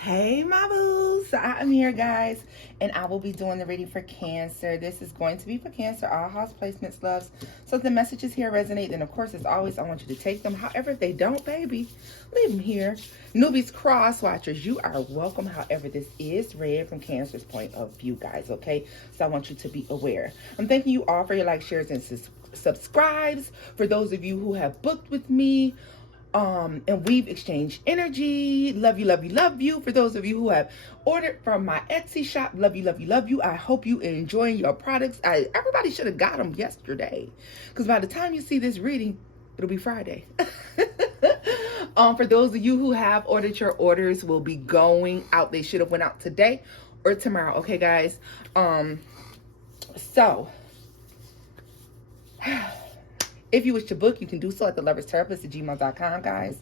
Hey my boos, I'm here guys, and I will be doing the reading for Cancer. This is going to be for Cancer, all house placements, loves. So if the messages here resonate, then of course as always I want you to take them. However, if they don't, baby, leave them here. Newbies, cross watchers, you are welcome. However, this is read from Cancer's point of view, guys, okay? So I want you to be aware. I'm thanking you all for your likes, shares, and subscribes. For those of you who have booked with me, and we've exchanged energy. Love you, love you, love you. For those of you who have ordered from my Etsy shop, love you, love you, love you. I hope you are enjoying your products. Everybody should have got them yesterday, because by the time you see this reading, it'll be Friday. For those of you who have ordered, your orders will be going out. They should have went out today or tomorrow. Okay, guys. So if you wish to book, you can do so at the loverstaropist@gmail.com, guys.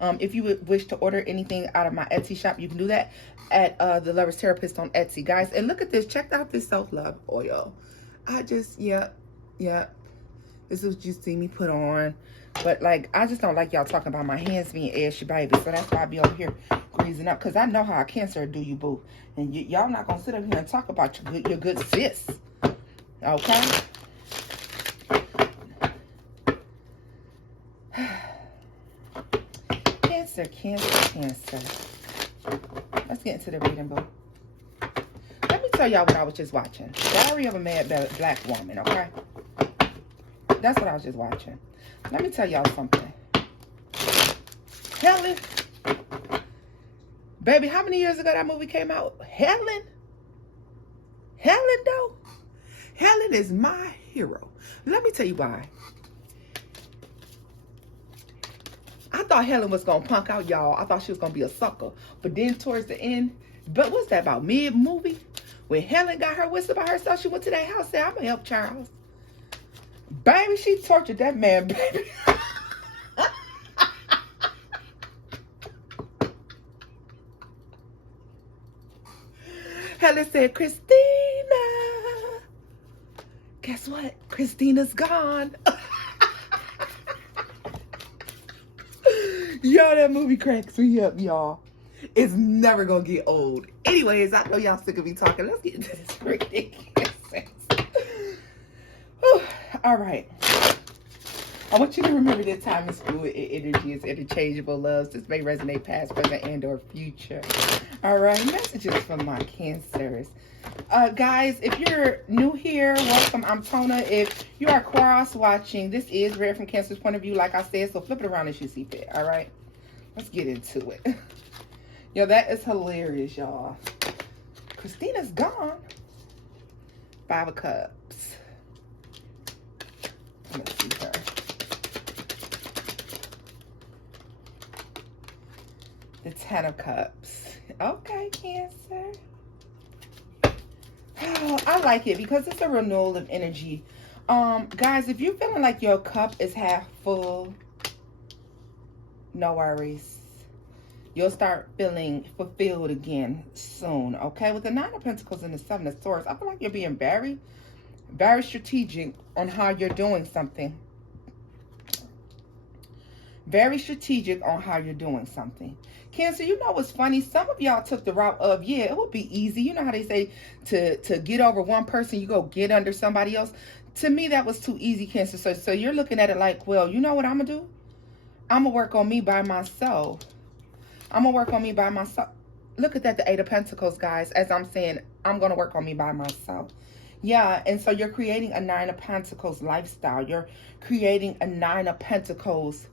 If you would wish to order anything out of my Etsy shop, you can do that at the Lovers Therapist on Etsy, guys. And look at this. Check out this self-love oil. Yep. This is what you see me put on. But, like, I just don't like y'all talking about my hands being ashy, baby. So that's why I be over here greasing up. Because I know how a Cancer do you, boo. And y'all not going to sit up here and talk about your good sis. Okay? Cancer. Let's get into the reading, boo. Let me tell y'all what I was just watching. Diary of a Mad Black Woman, okay? That's what I was just watching. Let me tell y'all something. Helen. Baby, how many years ago that movie came out? Helen, though? Helen is my hero. Let me tell you why. I thought Helen was going to punk out, y'all. I thought she was going to be a sucker. But then towards the end, but what's that about, mid-movie? When Helen got her whistle by herself, she went to that house and said, I'm going to help Charles. Baby, she tortured that man, baby. Helen said, Christina. Guess what? Christina's gone. Yo, that movie cracks me up, y'all. It's never gonna get old. Anyways, I know y'all sick of me talking. Let's get into this reading. All right. I want you to remember that time is fluid and energy is interchangeable, loves. This may resonate past, present, and or future. All right, messages from my Cancers. Guys, if you're new here, welcome. I'm Tona. If you are cross-watching, this is read from Cancer's point of view, like I said, so flip it around as you see fit, all right? Let's get into it. Yo, that is hilarious, y'all. Christina's gone. 5 of Cups. Let's see her. The 10 of Cups. Okay, Cancer. Oh, I like it because it's a renewal of energy. Guys, if you're feeling like your cup is half full, no worries. You'll start feeling fulfilled again soon, okay? With the 9 of Pentacles and the 7 of Swords, I feel like you're being very, very strategic on how you're doing something. Very strategic on how you're doing something. Cancer, you know what's funny? Some of y'all took the route of, yeah, it would be easy. You know how they say to get over one person, you go get under somebody else? To me, that was too easy, Cancer. So you're looking at it like, well, you know what I'm going to do? I'm going to work on me by myself. Look at that, the 8 of Pentacles, guys. As I'm saying, I'm going to work on me by myself. Yeah, and so you're creating a 9 of Pentacles lifestyle. You're creating a 9 of Pentacles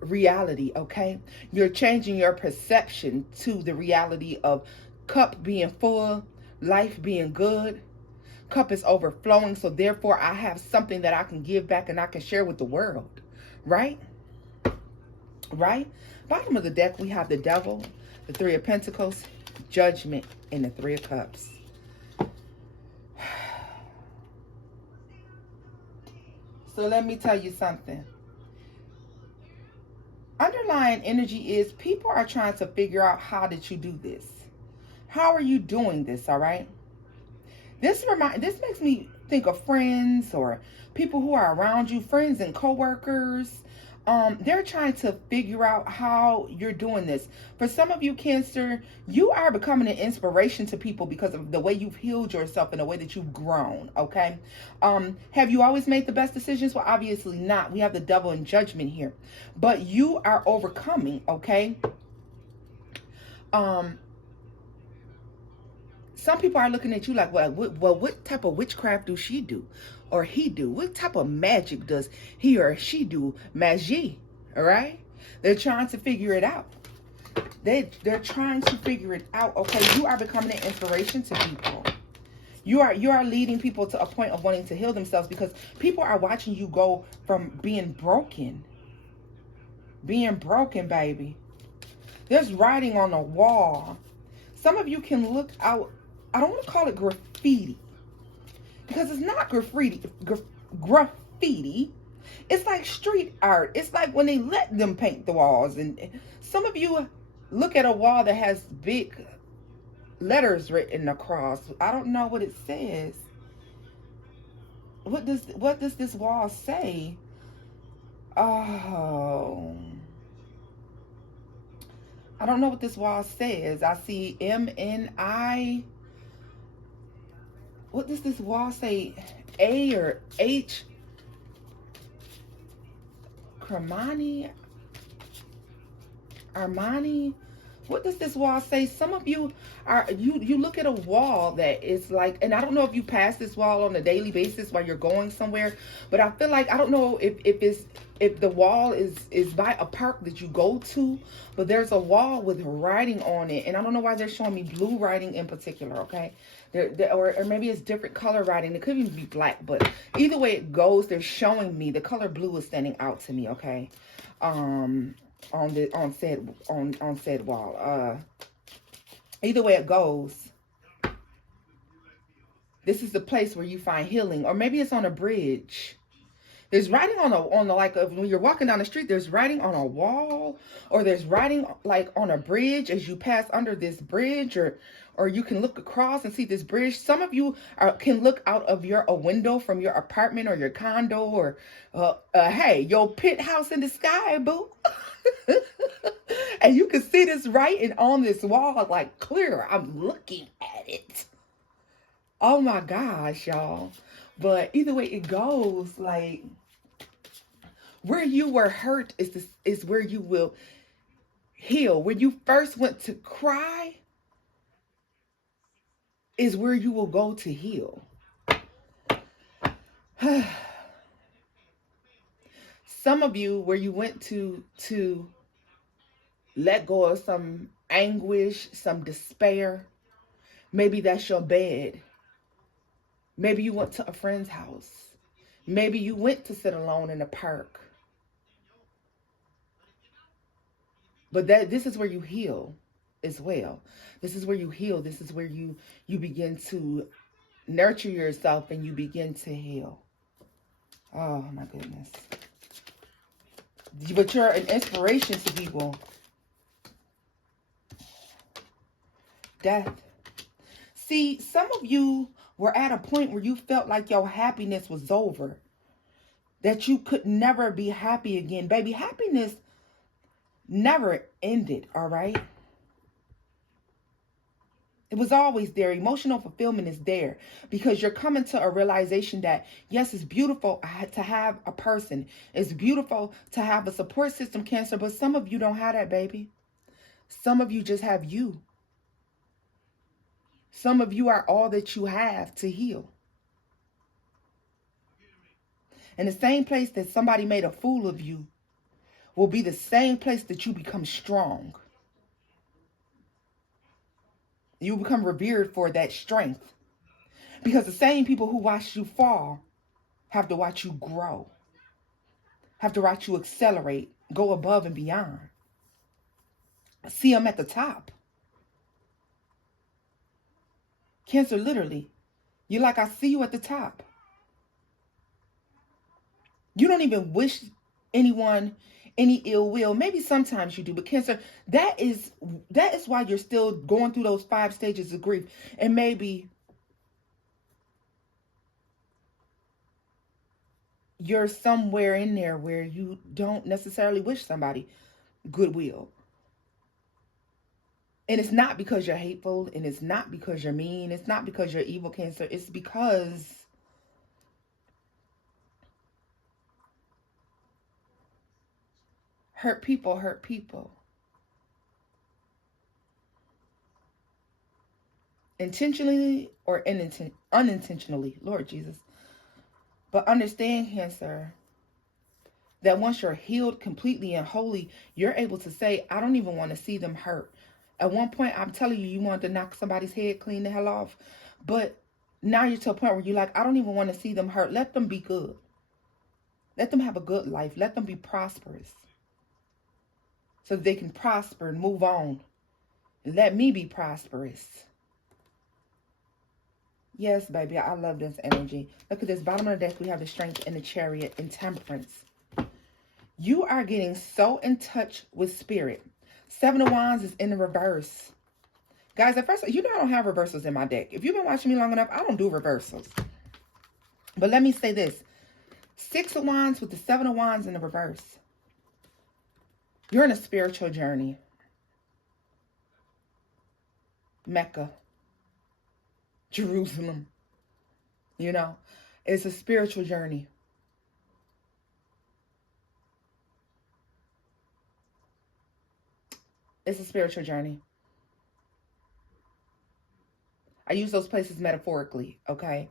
reality, okay? You're changing your perception to the reality of cup being full, life being good. Cup is overflowing, so therefore I have something that I can give back and I can share with the world, right? Right? Bottom of the deck, we have the Devil, the 3 of Pentacles, Judgment, and the 3 of Cups. So let me tell you something. Underlying energy is people are trying to figure out, how did you do this? How are you doing this, all right? This makes me think of friends or people who are around you, friends and co-workers. they're trying to figure out how you're doing this. For some of you, Cancer, you are becoming an inspiration to people because of the way you've healed yourself and the way that you've grown. Okay. Have you always made the best decisions? Well, obviously not. We have the devil in judgment here, but you are overcoming. Okay. Some people are looking at you like, well, what type of witchcraft do she do or he do? What type of magic does he or she do? Magie, all right? They're trying to figure it out. They're trying to figure it out. Okay, you are becoming an inspiration to people. You are leading people to a point of wanting to heal themselves because people are watching you go from being broken, baby. There's writing on the wall. Some of you can look out. I don't want to call it graffiti because it's not graffiti. Graffiti. It's like street art. It's like when they let them paint the walls. And some of you look at a wall that has big letters written across. I don't know what it says. What does this wall say? Oh, I don't know what this wall says. I see MNI. What does this wall say? A or H? Armani? What does this wall say? Some of you are, you look at a wall that is like, and I don't know if you pass this wall on a daily basis while you're going somewhere, but I feel like, I don't know if the wall is by a park that you go to, but there's a wall with writing on it, and I don't know why they're showing me blue writing in particular, okay? Or maybe it's different color writing. It could even be black, but either way it goes, they're showing me the color blue is standing out to me, okay? On said wall. Either way it goes, this is the place where you find healing, or maybe it's on a bridge. There's writing on the like when you're walking down the street, there's writing on a wall, or there's writing like on a bridge as you pass under this bridge, or you can look across and see this bridge. Some of you can look out of a window from your apartment or your condo or hey, your penthouse in the sky, boo. And you can see this writing on this wall like clear. I'm looking at it. Oh my gosh, y'all. But either way it goes, like where you were hurt is where you will heal. When you first went to cry is where you will go to heal. Some of you, where you went to let go of some anguish, some despair, maybe that's your bed. Maybe you went to a friend's house. Maybe you went to sit alone in a park. But this is where you heal as well. This is where you heal. This is where you begin to nurture yourself and you begin to heal. Oh my goodness. But you're an inspiration to people. Death. See, some of you were at a point where you felt like your happiness was over. That you could never be happy again. Baby, happiness never ended, all right? It was always there. Emotional fulfillment is there because you're coming to a realization that, yes, it's beautiful to have a person. It's beautiful to have a support system, Cancer, but some of you don't have that, baby. Some of you just have you. Some of you are all that you have to heal. And the same place that somebody made a fool of you will be the same place that you become strong. You become revered for that strength. Because the same people who watched you fall have to watch you grow. Have to watch you accelerate, go above and beyond. See them at the top. Cancer, literally, you're like, I see you at the top. You don't even wish anyone any ill will. Maybe sometimes you do, but Cancer, that is why you're still going through those 5 stages of grief. And maybe you're somewhere in there where you don't necessarily wish somebody goodwill. And it's not because you're hateful, and it's not because you're mean, it's not because you're evil, Cancer. It's because hurt people hurt people. Intentionally or unintentionally, Lord Jesus. But understand, Cancer, that once you're healed completely and wholly, you're able to say, I don't even want to see them hurt. At one point, I'm telling you, you wanted to knock somebody's head clean the hell off. But now you're to a point where you're like, I don't even want to see them hurt. Let them be good. Let them have a good life. Let them be prosperous. So that they can prosper and move on. And let me be prosperous. Yes, baby, I love this energy. Look at this. Bottom of the deck, we have the Strength and the Chariot and Temperance. You are getting so in touch with spirit. Seven of Wands is in the reverse. Guys, at first, you know I don't have reversals in my deck. If you've been watching me long enough, I don't do reversals. But let me say this. Six of Wands with the Seven of Wands in the reverse. You're in a spiritual journey. Mecca. Jerusalem. You know, it's a spiritual journey. It's a spiritual journey. I use those places metaphorically, okay?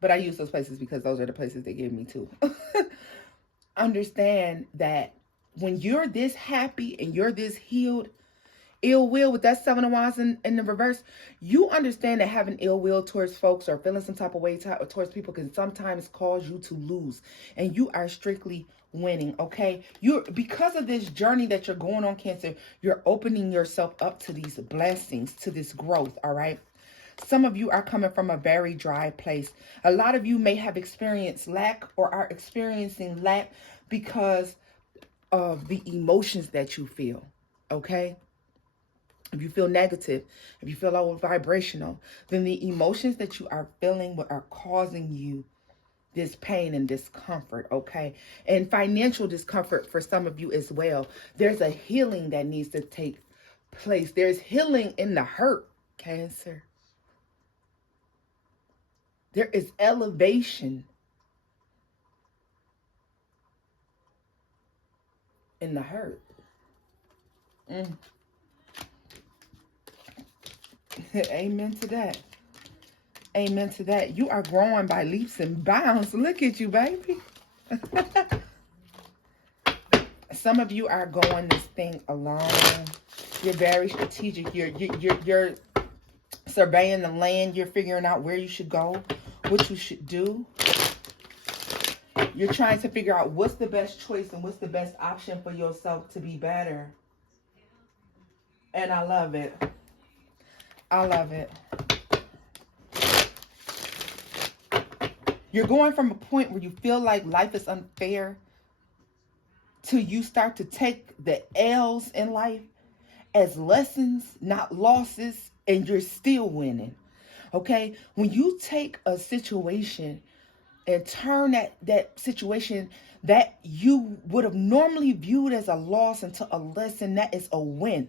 But I use those places because those are the places they give me too. Understand that when you're this happy and you're this healed, ill will with that Seven of Wands in the reverse, you understand that having ill will towards folks or feeling some type of way towards people can sometimes cause you to lose. And you are strictly winning, okay? Because of this journey that you're going on, Cancer, you're opening yourself up to these blessings, to this growth, all right? Some of you are coming from a very dry place. A lot of you may have experienced lack or are experiencing lack because of the emotions that you feel, okay? If you feel negative, if you feel low vibrational, then the emotions that you are feeling are causing you this pain and discomfort, okay? And financial discomfort for some of you as well. There's a healing that needs to take place. There's healing in the hurt, Cancer. There is elevation in the hurt. Amen to that. Amen to that. You are growing by leaps and bounds. Look at you, baby. Some of you are going this thing alone. You're very strategic. You're surveying the land. You're figuring out where you should go, what you should do. You're trying to figure out what's the best choice and what's the best option for yourself to be better. And I love it. I love it. You're going from a point where you feel like life is unfair till you start to take the L's in life as lessons, not losses, and you're still winning. Okay? When you take a situation and turn that situation that you would have normally viewed as a loss into a lesson, that is a win.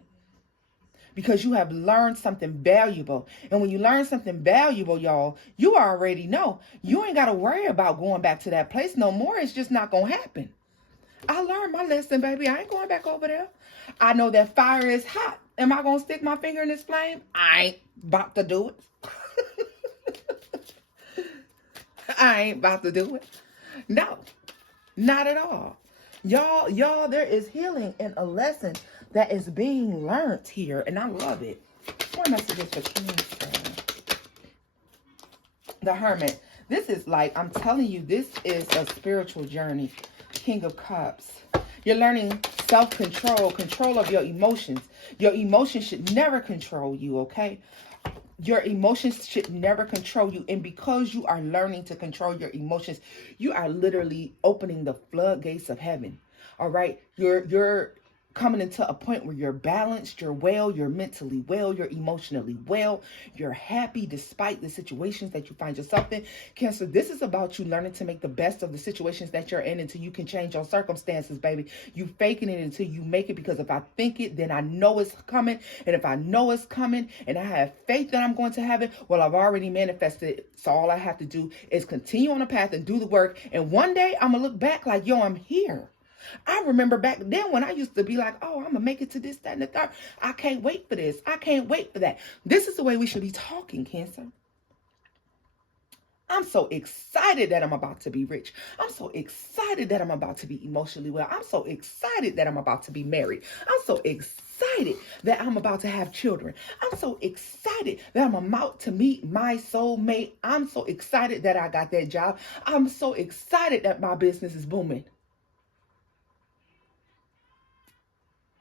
Because you have learned something valuable. And when you learn something valuable, y'all, you already know. You ain't got to worry about going back to that place no more. It's just not going to happen. I learned my lesson, baby. I ain't going back over there. I know that fire is hot. Am I going to stick my finger in this flame? I ain't about to do it. I ain't about to do it. No, not at all. Y'all, there is healing and a lesson that is being learned here, and I love it. What messages for Cancer? The Hermit. This is like, I'm telling you, this is a spiritual journey. King of Cups. You're learning self-control, control of your emotions. Your emotions should never control you, okay? Your emotions should never control you. And because you are learning to control your emotions, you are literally opening the floodgates of heaven. All right? You're coming into a point where you're balanced, you're well, you're mentally well, you're emotionally well, you're happy despite the situations that you find yourself in. Cancer, this is about you learning to make the best of the situations that you're in until you can change your circumstances, baby. You faking it until you make it, because if I think it, then I know it's coming. And if I know it's coming and I have faith that I'm going to have it, well, I've already manifested it. So all I have to do is continue on the path and do the work. And one day I'm going to look back like, yo, I'm here. I remember back then when I used to be like, oh, I'm going to make it to this, that, and the third. I can't wait for this. I can't wait for that. This is the way we should be talking, Cancer. I'm so excited that I'm about to be rich. I'm so excited that I'm about to be emotionally well. I'm so excited that I'm about to be married. I'm so excited that I'm about to have children. I'm so excited that I'm about to meet my soulmate. I'm so excited that I got that job. I'm so excited that my business is booming.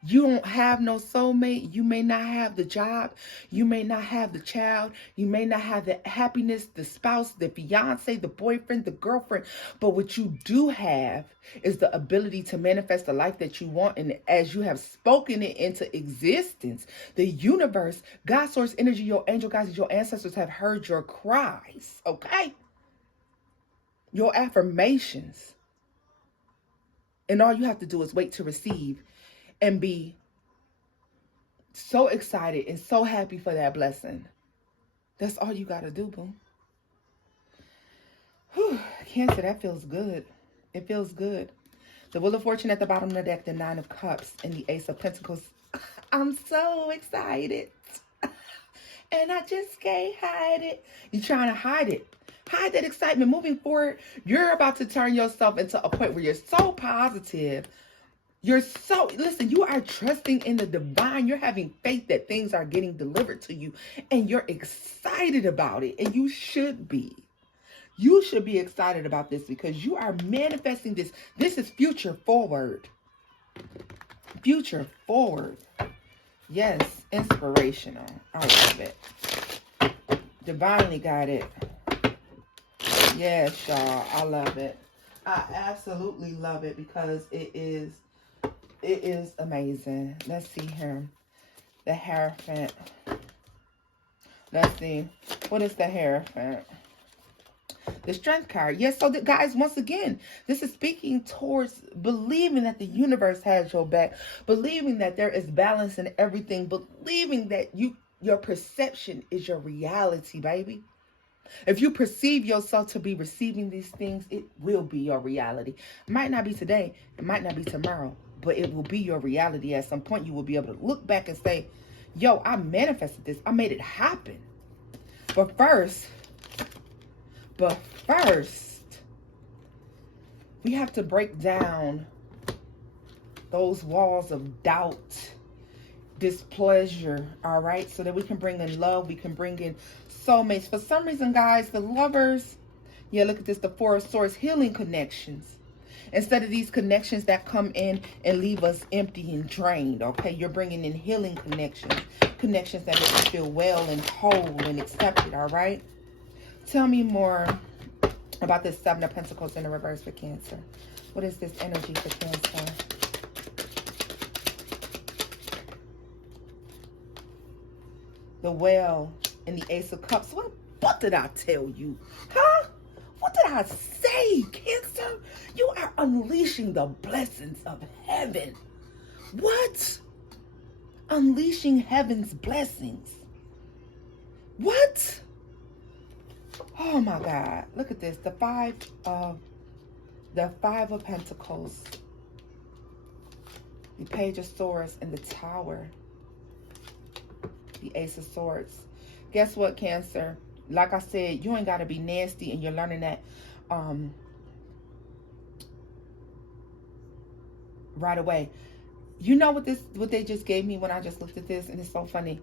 You don't have no soulmate. You may not have the job. You may not have the child. You may not have the happiness, the spouse, the fiance, the boyfriend, the girlfriend. But what you do have is the ability to manifest the life that you want. And as you have spoken it into existence, the universe, God, source, energy, your angel guides, your ancestors have heard your cries. Okay? Your affirmations. And all you have to do is wait to receive and be so excited and so happy for that blessing. That's all you got to do, boo. Whew, Cancer, that feels good. It feels good. The Wheel of Fortune at the bottom of the deck, the Nine of Cups, and the Ace of Pentacles. I'm so excited. And I just can't hide it. You're trying to hide it. Hide that excitement. Moving forward, you're about to turn yourself into a point where you're so positive. Listen, you are trusting in the divine. You're having faith that things are getting delivered to you. And you're excited about it. And you should be. You should be excited about this because you are manifesting this. This is future forward. Future forward. Yes, inspirational. I love it. Divinely guided. Yes, y'all. I love it. I absolutely love it because it is amazing. Let's see here. The Hierophant. Let's see. What is the Hierophant? The Strength card. Yes, so guys, once again, this is speaking towards believing that the universe has your back. Believing that there is balance in everything. Believing that your perception is your reality, baby. If you perceive yourself to be receiving these things, it will be your reality. It might not be today. It might not be tomorrow. But it will be your reality. At some point, you will be able to look back and say, yo, I manifested this. I made it happen. But first, we have to break down those walls of doubt, displeasure, all right? So that we can bring in love. We can bring in soulmates. For some reason, guys, the lovers, yeah, look at this, the Four of Swords, healing connections. Instead of these connections that come in and leave us empty and drained, okay? You're bringing in healing connections. Connections that make you feel well and whole and accepted, all right? Tell me more about this Seven of Pentacles in the reverse for Cancer. What is this energy for Cancer? The Whale and the Ace of Cups. What did I tell you? Huh? What did I say, Cancer? You are unleashing the blessings of heaven. What? Unleashing heaven's blessings. What? Oh my God. Look at this. The Five of Pentacles. The Page of Swords and the Tower. The Ace of Swords. Guess what, Cancer? Like I said, you ain't got to be nasty, and you're learning that right away. You know what they just gave me when I just looked at this, and it's so funny.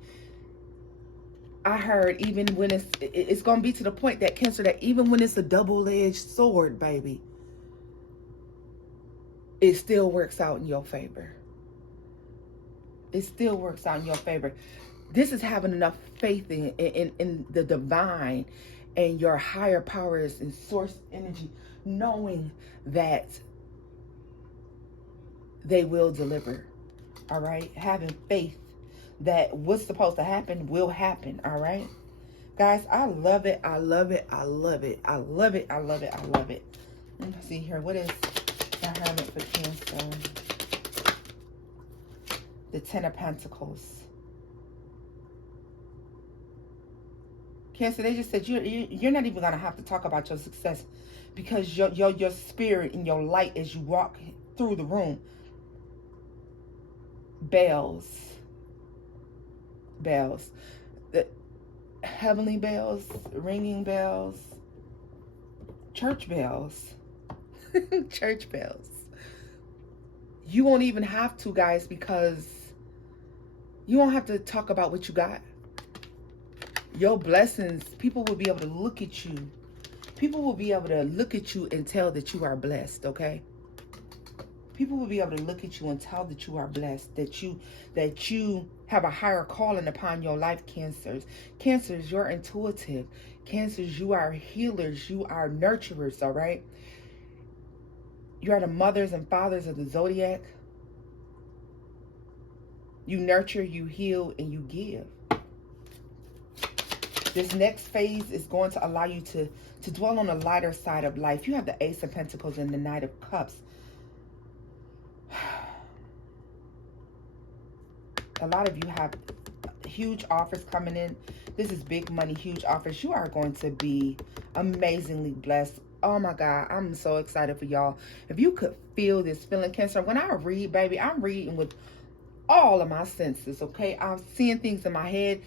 I heard even when it's going to be to the point that, Cancer, that even when it's a double-edged sword, baby, it still works out in your favor. It still works out in your favor. This is having enough faith in the divine and your higher powers and source energy, knowing that they will deliver. All right. Having faith that what's supposed to happen will happen. All right. Guys, I love it. I love it. I love it. I love it. I love it. I love it. Let's see here. What is the Hermit for Cancer? The Ten of Pentacles. Cancer, they just said you're not even going to have to talk about your success, because your spirit and your light as you walk through the room. Bells. Bells. The heavenly bells, ringing bells, church bells. Church bells. You won't even have to, guys, because you won't have to talk about what you got. Your blessings, people will be able to look at you. People will be able to look at you and tell that you are blessed, okay? People will be able to look at you and tell that you are blessed, that you have a higher calling upon your life, Cancers. Cancers, you're intuitive. Cancers, you are healers. You are nurturers, all right? You are the mothers and fathers of the zodiac. You nurture, you heal, and you give. This next phase is going to allow you to dwell on the lighter side of life. You have the Ace of Pentacles and the Knight of Cups. A lot of you have huge offers coming in. This is big money, huge offers. You are going to be amazingly blessed. Oh my God, I'm so excited for y'all. If you could feel this feeling, Cancer, when I read, baby, I'm reading with all of my senses, okay? I'm seeing things in my head.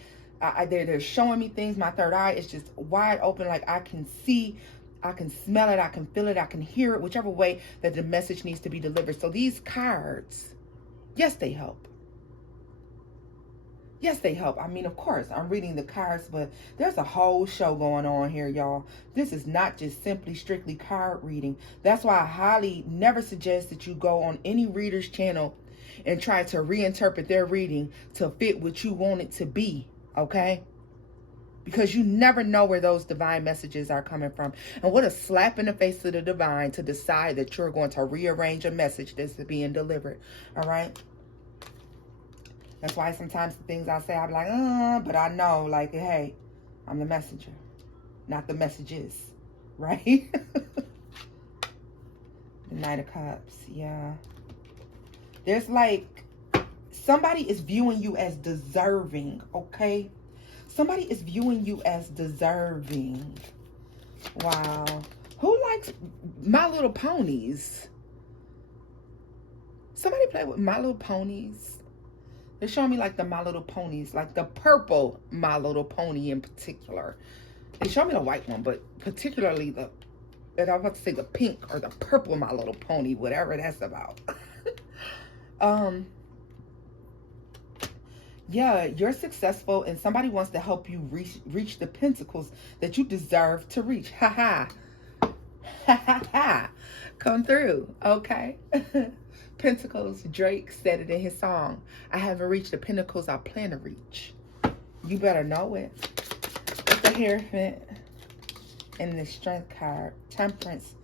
They're showing me things. My third eye is just wide open. Like I can see, I can smell it, I can feel it, I can hear it, whichever way that the message needs to be delivered. So these cards, yes, they help. Yes, they help. I mean, of course, I'm reading the cards, but there's a whole show going on here, y'all. This is not just simply strictly card reading. That's why I highly never suggest that you go on any reader's channel and try to reinterpret their reading to fit what you want it to be, okay? Because you never know where those divine messages are coming from. And what a slap in the face of the divine to decide that you're going to rearrange a message that's being delivered, all right? That's why sometimes the things I say, I'm like, but I know, like, hey, I'm the messenger, not the messages, right? The Knight of Cups, yeah. There's like, somebody is viewing you as deserving, okay? Somebody is viewing you as deserving. Wow. Who likes My Little Ponies? Somebody play with My Little Ponies? They're showing me like the My Little Ponies, like the purple My Little Pony in particular. They show me the white one, but particularly and I'm about to say the pink or the purple My Little Pony, whatever that's about. Yeah, you're successful and somebody wants to help you reach the pentacles that you deserve to reach. Ha ha. Ha ha ha. Come through, okay? Pentacles, Drake said it in his song. I haven't reached the pentacles I plan to reach. You better know it. With the Hierophant and the Strength card, Temperance,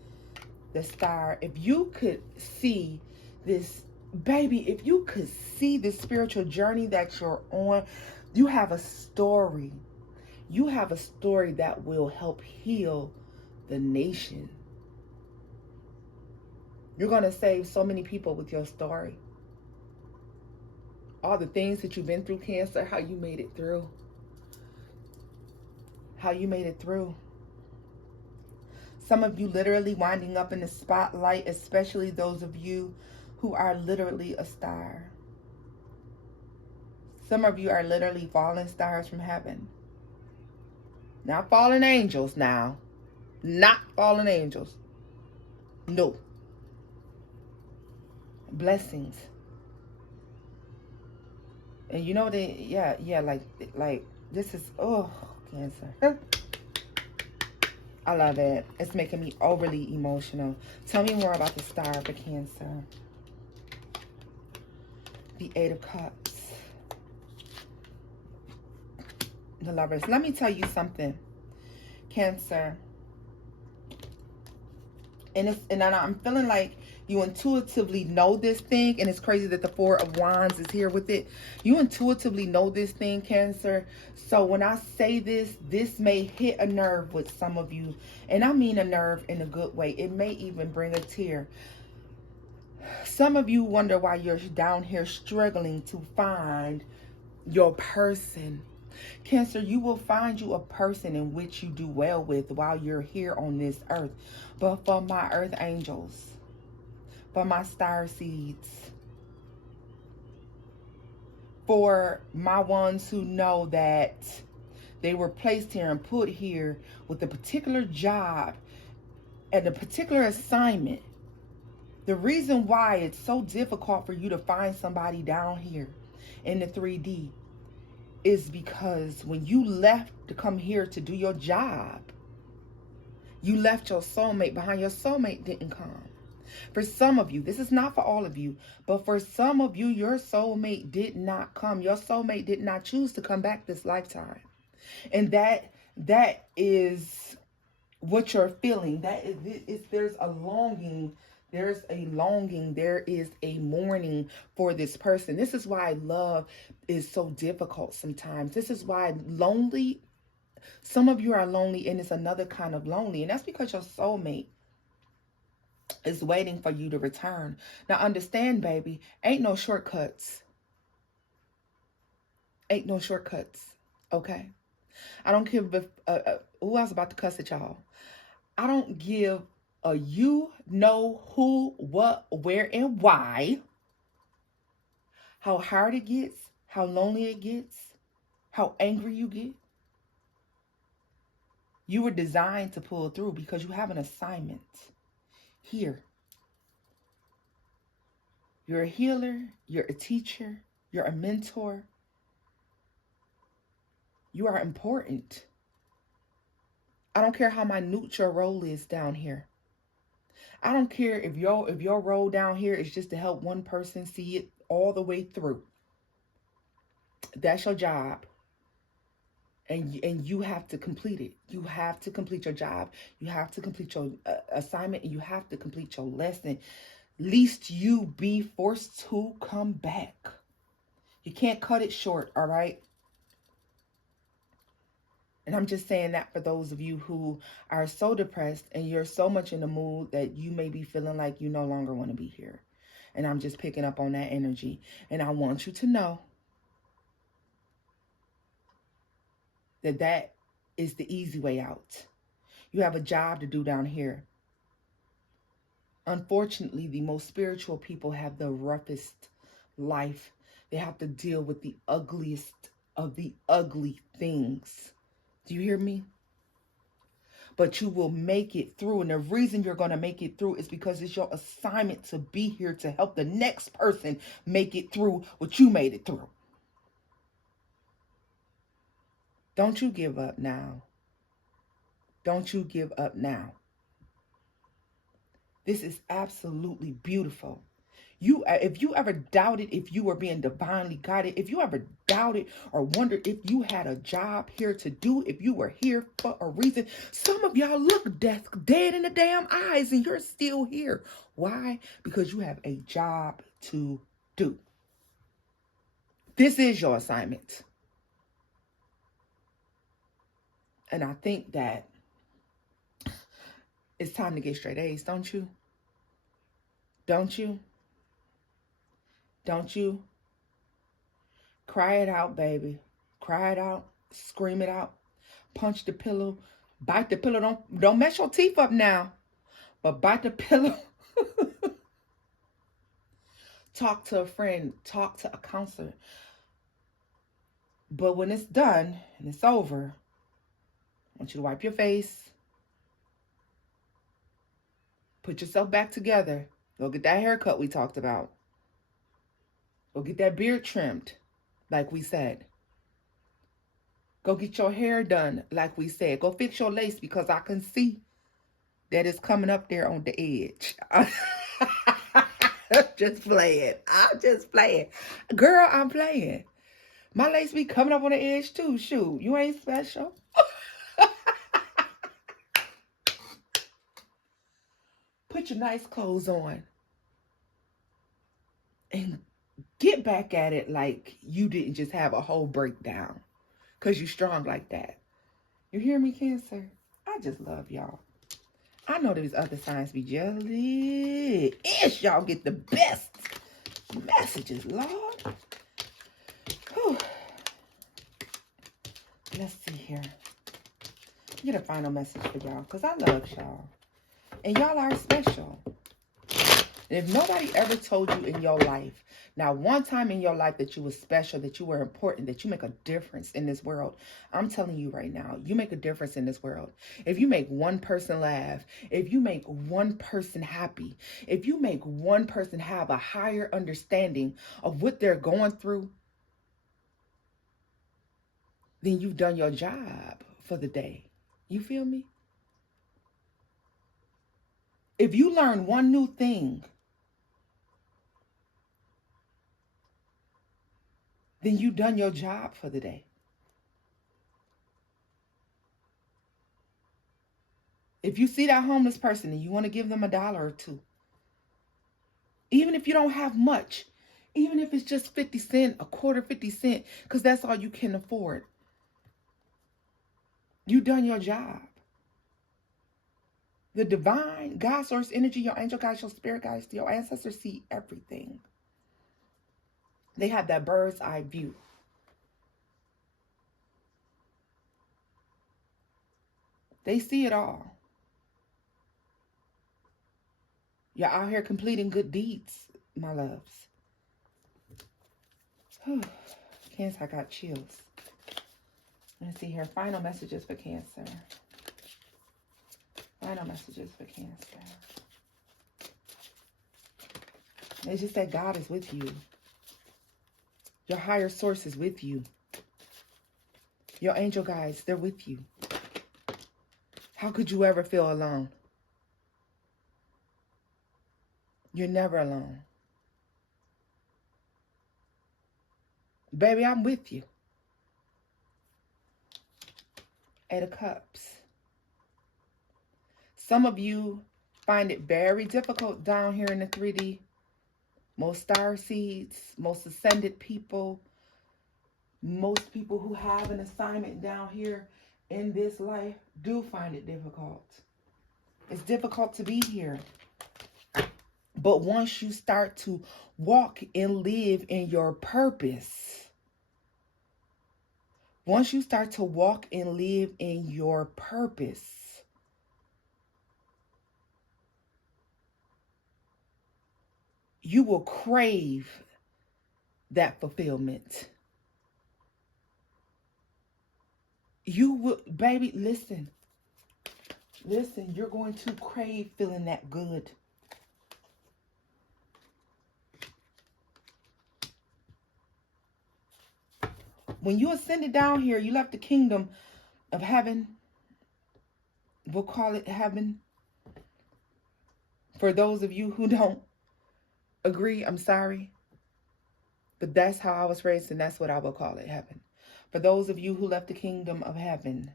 the Star. If you could see this, baby, if you could see this spiritual journey that you're on, you have a story. You have a story that will help heal the nation. You're going to save so many people with your story. All the things that you've been through, Cancer, how you made it through. How you made it through. Some of you literally winding up in the spotlight, especially those of you who are literally a star. Some of you are literally fallen stars from heaven. Not fallen angels now. Not fallen angels. No. Blessings. And you know they, yeah, like this is, oh, Cancer. I love it. It's making me overly emotional. Tell me more about the Star for Cancer. The Eight of Cups. The Lovers. Let me tell you something, Cancer. And I'm feeling like You intuitively know this thing, and it's crazy that the Four of Wands is here with it. You intuitively know this thing, Cancer. So when I say this, this may hit a nerve with some of you. And I mean a nerve in a good way. It may even bring a tear. Some of you wonder why you're down here struggling to find your person. Cancer, you will find you a person in which you do well with while you're here on this earth. But for my earth angels, for my star seeds, for my ones who know that they were placed here and put here with a particular job and a particular assignment. The reason why it's so difficult for you to find somebody down here in the 3D is because when you left to come here to do your job, you left your soulmate behind. Your soulmate didn't come. For some of you, this is not for all of you, but for some of you, your soulmate did not come. Your soulmate did not choose to come back this lifetime. And that is what you're feeling. There's a longing. There's a longing. There is a mourning for this person. This is why love is so difficult sometimes. This is why lonely, some of you are lonely, and it's another kind of lonely. And that's because your soulmate is waiting for you to return. Now understand, baby, ain't no shortcuts. Ain't no shortcuts. Okay? I don't give who else about to cuss at y'all? I don't give a you know who, what, where, and why. How hard it gets, how lonely it gets, how angry you get. You were designed to pull through because you have an assignment here. You're a healer, you're a teacher, you're a mentor. You are important. I don't care how minute your role is down here. I don't care if your role down here is just to help one person see it all the way through. That's your job. And you have to complete it. You have to complete your job. You have to complete your assignment, and you have to complete your lesson. Lest you be forced to come back. You can't cut it short, all right? And I'm just saying that for those of you who are so depressed and you're so much in the mood that you may be feeling like you no longer want to be here. And I'm just picking up on that energy. And I want you to know that that is the easy way out. You have a job to do down here. Unfortunately, the most spiritual people have the roughest life. They have to deal with the ugliest of the ugly things. Do you hear me? But you will make it through. And the reason you're going to make it through is because it's your assignment to be here to help the next person make it through what you made it through. Don't you give up now. Don't you give up now. This is absolutely beautiful. If you ever doubted if you were being divinely guided, if you ever doubted or wondered if you had a job here to do, if you were here for a reason, some of y'all look dead in the damn eyes and you're still here. Why? Because you have a job to do. This is your assignment. And I think that it's time to get straight A's, don't you? Don't you? Don't you? Cry it out, baby. Cry it out. Scream it out. Punch the pillow. Bite the pillow. Don't mess your teeth up now. But bite the pillow. Talk to a friend. Talk to a counselor. But when it's done and it's over, I want you to wipe your face. Put yourself back together. Go get that haircut we talked about. Go get that beard trimmed, like we said. Go get your hair done, like we said. Go fix your lace because I can see that it's coming up there on the edge. Just playing. I'm just playing. Girl, I'm playing. My lace be coming up on the edge too. Shoot, you ain't special. Put your nice clothes on. and get back at it like you didn't just have a whole breakdown because you're strong like that. You hear me, Cancer? I just love y'all. I know these other signs be jealous. Y'all get the best messages, Lord. Whew. Let's see here. Get a final message for y'all because I love y'all. And y'all are special. And if nobody ever told you in your life, now one time in your life that you were special, that you were important, that you make a difference in this world, I'm telling you right now, you make a difference in this world. If you make one person laugh, if you make one person happy, if you make one person have a higher understanding of what they're going through, then you've done your job for the day. You feel me? If you learn one new thing, then you've done your job for the day. If you see that homeless person and you want to give them $1 or $2, even if you don't have much, even if it's just 50 cents, a quarter, 50 cents, because that's all you can afford, you've done your job. The divine, God, source, energy, your angel guides, your spirit guides, your ancestors see everything. They have that bird's eye view. They see it all. You're out here completing good deeds, my loves. Cancer, I got chills. Let's see here. Final messages for Cancer. Final messages for Cancer. It's just that God is with you. Your higher source is with you. Your angel guides, they're with you. How could you ever feel alone? You're never alone. Baby, I'm with you. 8 of Cups. Some of you find it very difficult down here in the 3D. Most star seeds, most ascended people, most people who have an assignment down here in this life do find it difficult. It's difficult to be here. But once you start to walk and live in your purpose, once you start to walk and live in your purpose, you will crave that fulfillment. You will, baby, listen. Listen, you're going to crave feeling that good. When you ascended down here, you left the kingdom of heaven. We'll call it heaven. For those of you who don't agree, I'm sorry. But that's how I was raised, and that's what I will call it, heaven. For those of you who left the kingdom of heaven,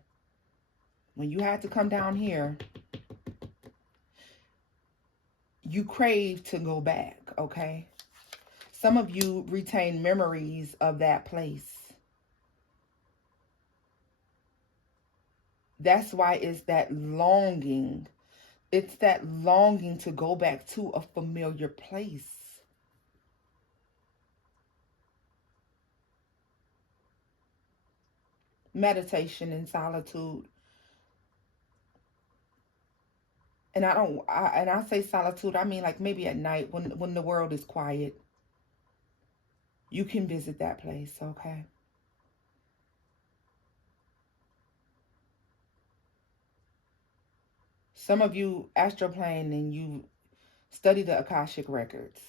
when you had to come down here, you crave to go back, okay? Some of you retain memories of that place. That's why it's that longing. It's that longing to go back to a familiar place. Meditation and solitude. And I say solitude, I mean like maybe at night when the world is quiet. You can visit that place, okay? Some of you astroplane and you study the Akashic records,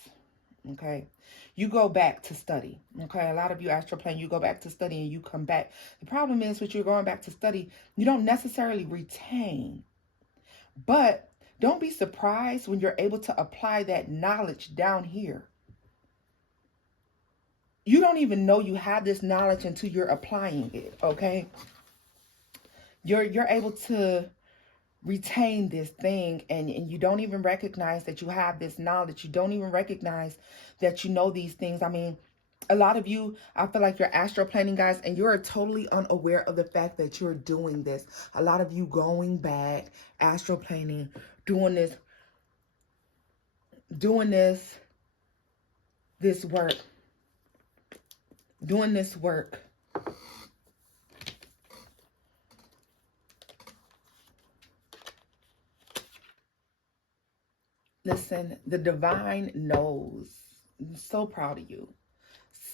okay? You go back to study, okay? A lot of you astroplane, you go back to study and you come back. The problem is with you going back to study, you don't necessarily retain. But don't be surprised when you're able to apply that knowledge down here. You don't even know you have this knowledge until you're applying it, okay? You're able to retain this thing, and you don't even recognize that you have this knowledge. You don't even recognize that you know these things. I mean, a lot of you, I feel like you're astral planning, guys, and you're totally unaware of the fact that you're doing this. A lot of you going back, astral planning, doing this work, doing this work. Listen, the divine knows. I'm so proud of you.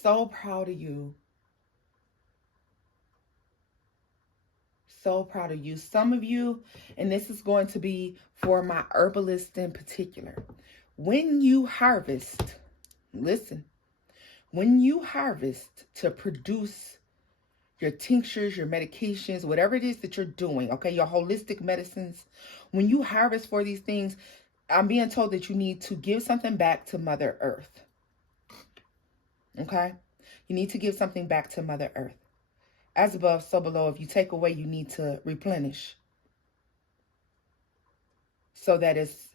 So proud of you. So proud of you. Some of you, and this is going to be for my herbalists in particular. When you harvest, listen, when you harvest to produce your tinctures, your medications, whatever it is that you're doing, okay, your holistic medicines, when you harvest for these things, I'm being told that you need to give something back to Mother Earth. Okay? You need to give something back to Mother Earth. As above, so below. If you take away, you need to replenish. So that it's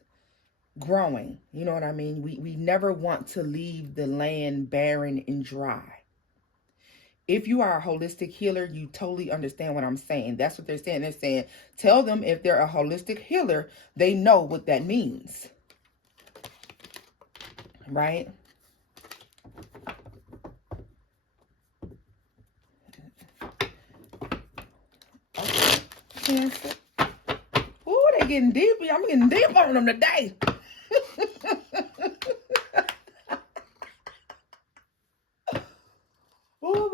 growing. You know what I mean? We never want to leave the land barren and dry. If you are a holistic healer, you totally understand what I'm saying. That's what they're saying. They're saying, tell them if they're a holistic healer, they know what that means. Right? Okay. Cancer. Ooh, they getting deep. I'm getting deep on them today. Oh,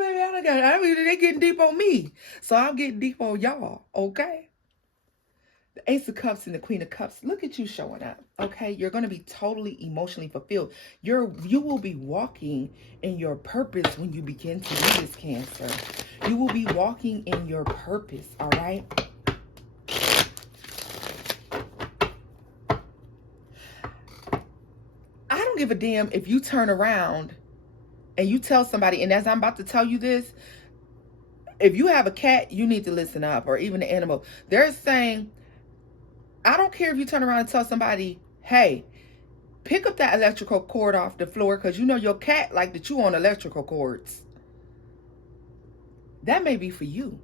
baby, they getting deep on me. So I'll get deep on y'all, okay? The Ace of Cups and the Queen of Cups. Look at you showing up, okay? You're going to be totally emotionally fulfilled. You will be walking in your purpose when you begin to do this, Cancer. You will be walking in your purpose, all right? I don't give a damn if you turn around and you tell somebody, and as I'm about to tell you this, if you have a cat, you need to listen up, or even an animal. They're saying, I don't care if you turn around and tell somebody, hey, pick up that electrical cord off the floor because you know your cat like to chew on electrical cords. That may be for you.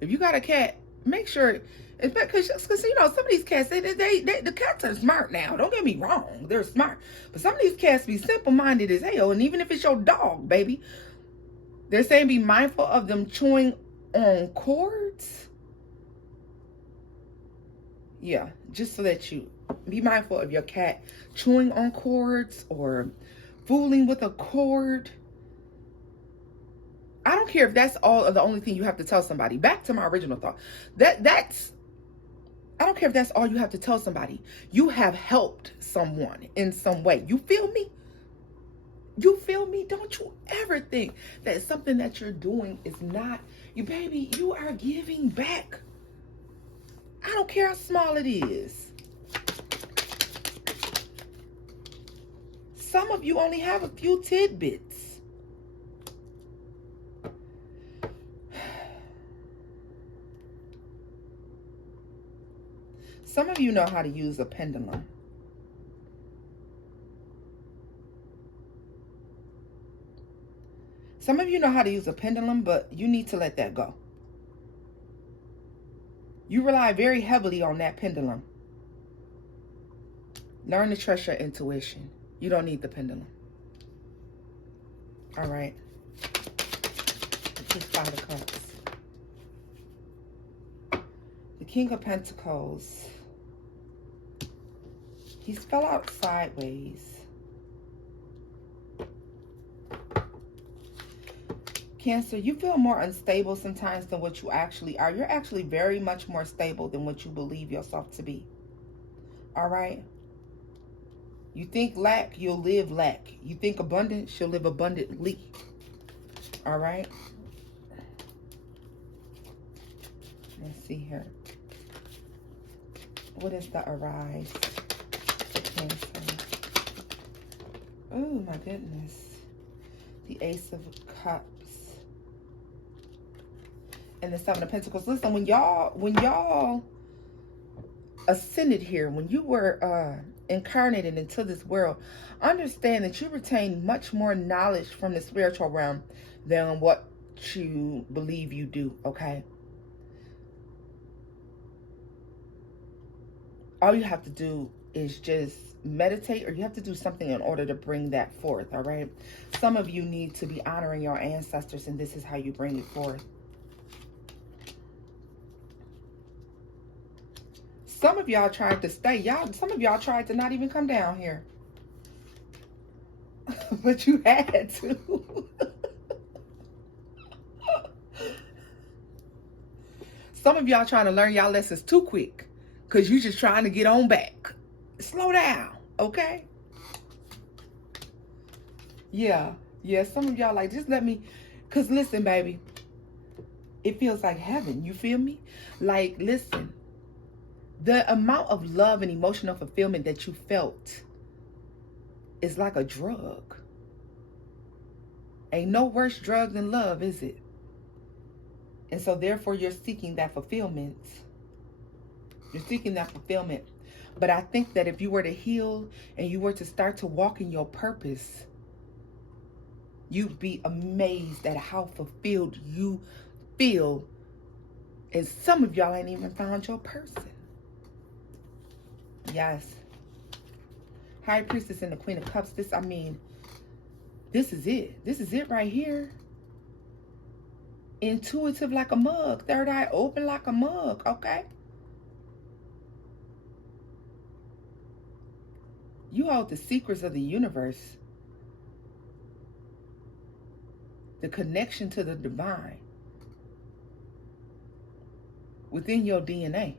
If you got a cat, make sure, because you know, some of these cats, the cats are smart now. Don't get me wrong, they're smart. But some of these cats be simple-minded as hell. And even if it's your dog, baby, they're saying be mindful of them chewing on cords. Yeah, just so that you be mindful of your cat chewing on cords or fooling with a cord. I don't care if that's all of the only thing you have to tell somebody. Back to my original thought. I don't care if that's all you have to tell somebody. You have helped someone in some way. You feel me? You feel me? Don't you ever think that something that you're doing is not, baby, you are giving back. I don't care how small it is. Some of you only have a few tidbits. Some of you know how to use a pendulum. Some of you know how to use a pendulum, but you need to let that go. You rely very heavily on that pendulum. Learn to trust your intuition. You don't need the pendulum. All right. Just 5 of Cups. The King of Pentacles. He's fell out sideways. Cancer, you feel more unstable sometimes than what you actually are. You're actually very much more stable than what you believe yourself to be. All right? You think lack, you'll live lack. You think abundance, you'll live abundantly. All right? Let's see here. What is the arise? Cancer. Oh, my goodness. The Ace of Cups. and the Seven of Pentacles. Listen, when y'all ascended here, when you were incarnated into this world, understand that you retain much more knowledge from the spiritual realm than what you believe you do, okay? All you have to do is just meditate, or you have to do something in order to bring that forth, all right? Some of you need to be honoring your ancestors, and this is how you bring it forth. Some of y'all tried to stay. Some of y'all tried to not even come down here. But you had to. Some of y'all trying to learn y'all lessons too quick, because you just trying to get on back. Slow down, okay? Yeah, some of y'all like, just let me, because listen, baby, it feels like heaven, you feel me? Like, listen, the amount of love and emotional fulfillment that you felt is like a drug. Ain't no worse drug than love, is it? And so therefore you're seeking that fulfillment. You're seeking that fulfillment. But I think that if you were to heal and you were to start to walk in your purpose, you'd be amazed at how fulfilled you feel. And some of y'all ain't even found your person. Yes. High Priestess and the Queen of Cups. This is it. This is it right here. Intuitive like a mug. Third eye open like a mug. Okay? You hold the secrets of the universe. The connection to the divine. Within your DNA.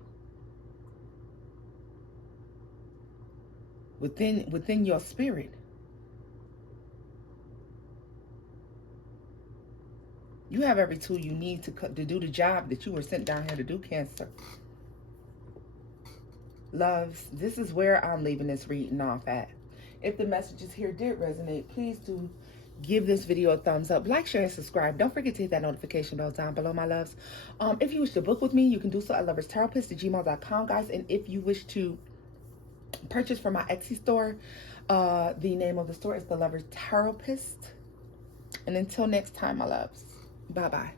Within your spirit. You have every tool you need to do the job that you were sent down here to do, Cancer. Loves, this is where I'm leaving this reading off at. If the messages here did resonate, please do give this video a thumbs up, like, share, and subscribe. Don't forget to hit that notification bell down below, my loves. If you wish to book with me, you can do so at loverstaropist@gmail.com, guys. And if you wish to purchase from my Etsy store, the name of the store is The Loverstaropist. And until next time, my loves, bye-bye.